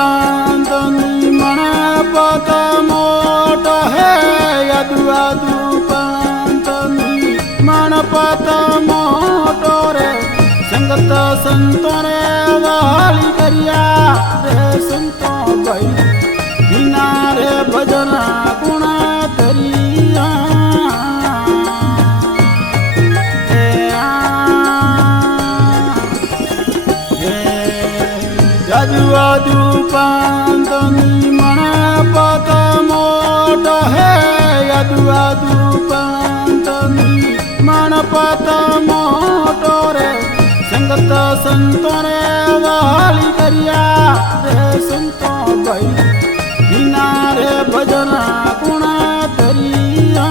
पंतनी मणपत मोट है यदु अदु पंतनी मणपत मोटो रे संगत संतो रे वाली करिया रे संतो भाई बिना रे भजन गुण तरिया यदु अदु पंतनी मणपत मोट है यदु अदु पंतनी मणपत मोटो रे संगत संतो रे वाली करिया रे संतो भाई बिना रे भजन गुण तरिया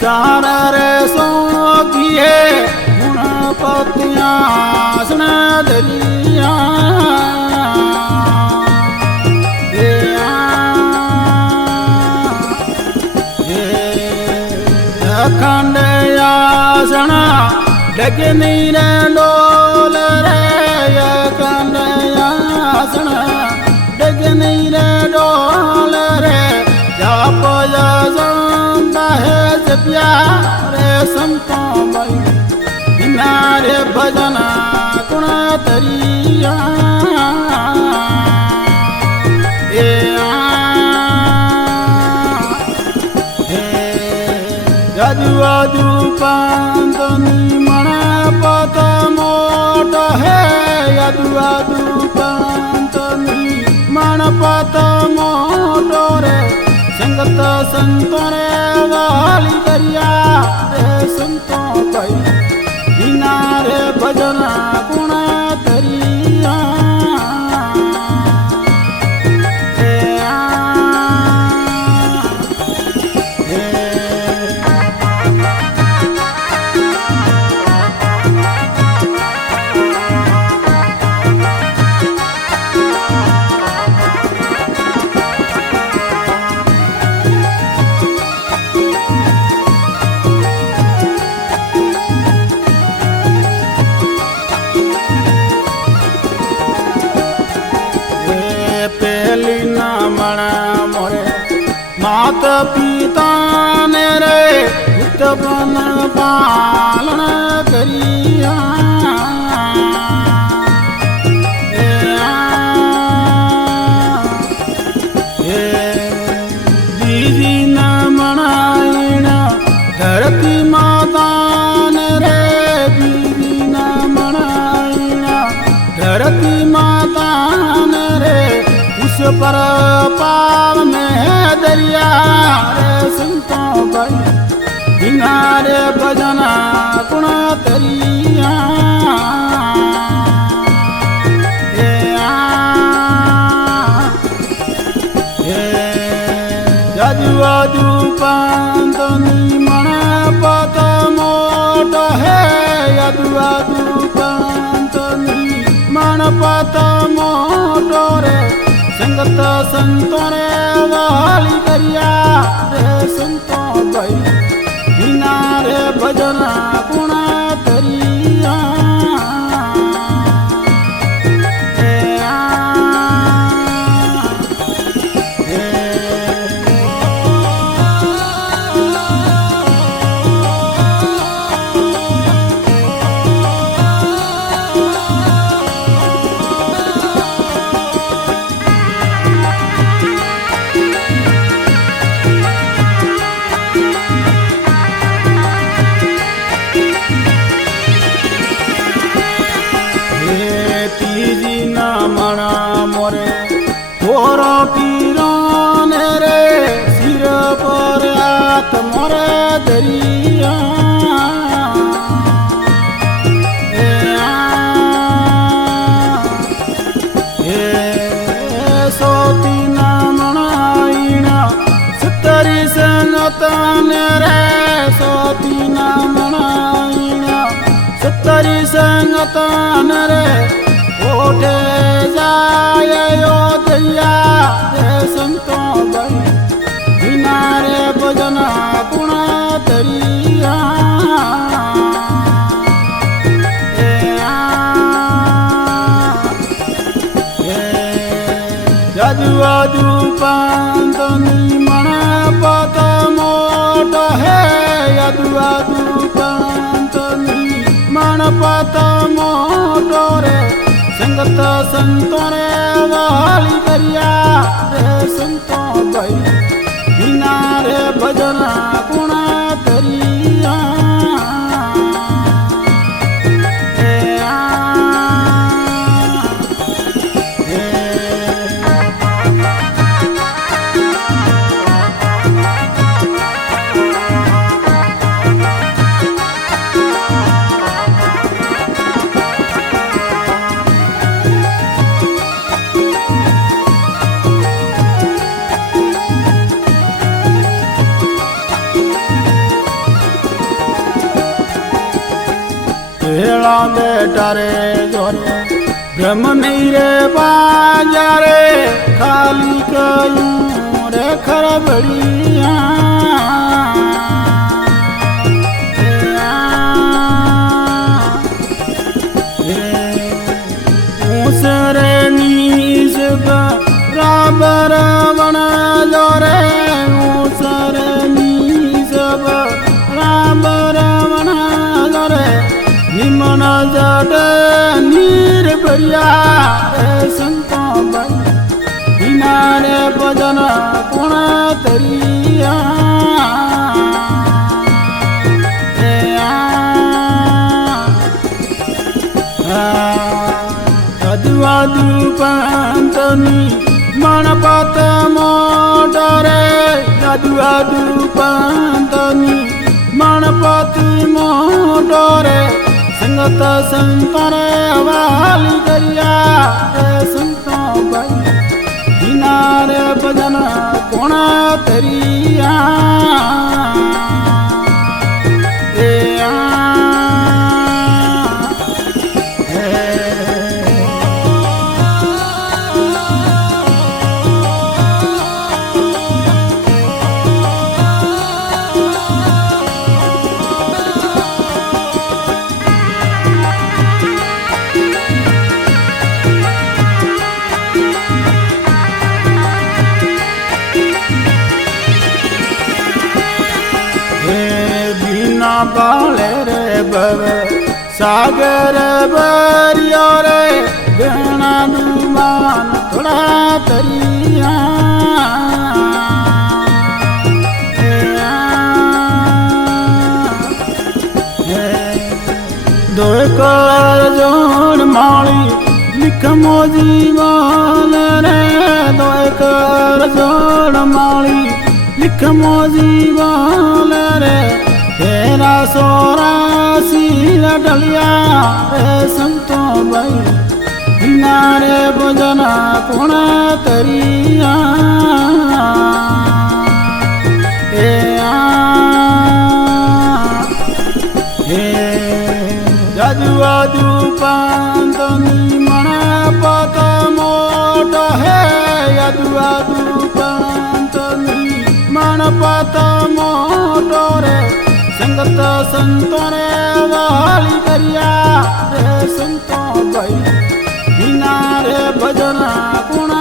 सारा रे सोगिए गुणपतिया सुन दरिया अखंड आसन डगे नीर डोल रे अखंड आसन डगे नीर डोल रे जाप है प्यारे संतो भाई बिना रे भजन गुण तरिया यदु अदु पंतनी मणपत मोट है यदु अदु पंतनी मणपत मोटो रे संगत संतो रे वाली करिया रे संतो भाई बिना रे भजन गुण तरिया मात पिता ने रे उत्पन पालन करिया दीदी न मनाइन धरती माता ने रे दीदी न मनाइन धरती माता ने रे उस पर पाव में दरिया रे संतो भाई बिना रे भजन गुण तरिया यदु अदु पंतनी मणपत मोट है यदु अदु पंतनी मणपत मोटो रे संगत संतो रे वाली करिया रे संतो भाई बिना रे भजन गुण तरिया तने रे सोती ना मनाइना सत्तरी संगतन रे ओठे जाय यो दैया रे संतो भाई बिना रे भजन गुण तरिया यदुवदु पंतनी मणपत मोट है यदुवदु पंतनी मणपत मोट रे संगत संतो रे वाली करिया रे संतो भाई बिना रे भजन गुण तरिया बेटा रे जोरे ब्रह्म नहीं रे बाजारे खाली कयूं रे खरबड़िया ऊसरे नीस बराबर बन जोरे ऊसरे नीस बराबर बन जोरे निमन जड नीर बढ़िया रे संतो भाई बिना रे भजन गुण तरिया यदुवदु पंतनी मणपत मोट रे यदुवदु पंतनी मणपति मोट रे संगत संतो रे वाली करिया रे संतो भाई बिना रे भजन गुण तरिया बाले रे बव सागर बरियो रे गणा दुमान थोड़ा तरिया दो कर जोड़ माली लिख मोजी बोल रे दो कर जोड़ माली लिख मोजी बोल रे तेरा सोरा सील डलिया रे संतो भाई बिना रे भजन गुण तरिया यदुवदु पंतनी मणपत मोट है यदुवदु पंतनी मणपत मोट रे संगत संतो रे वाली करिया रे संतो भाई बिना रे भजन गुण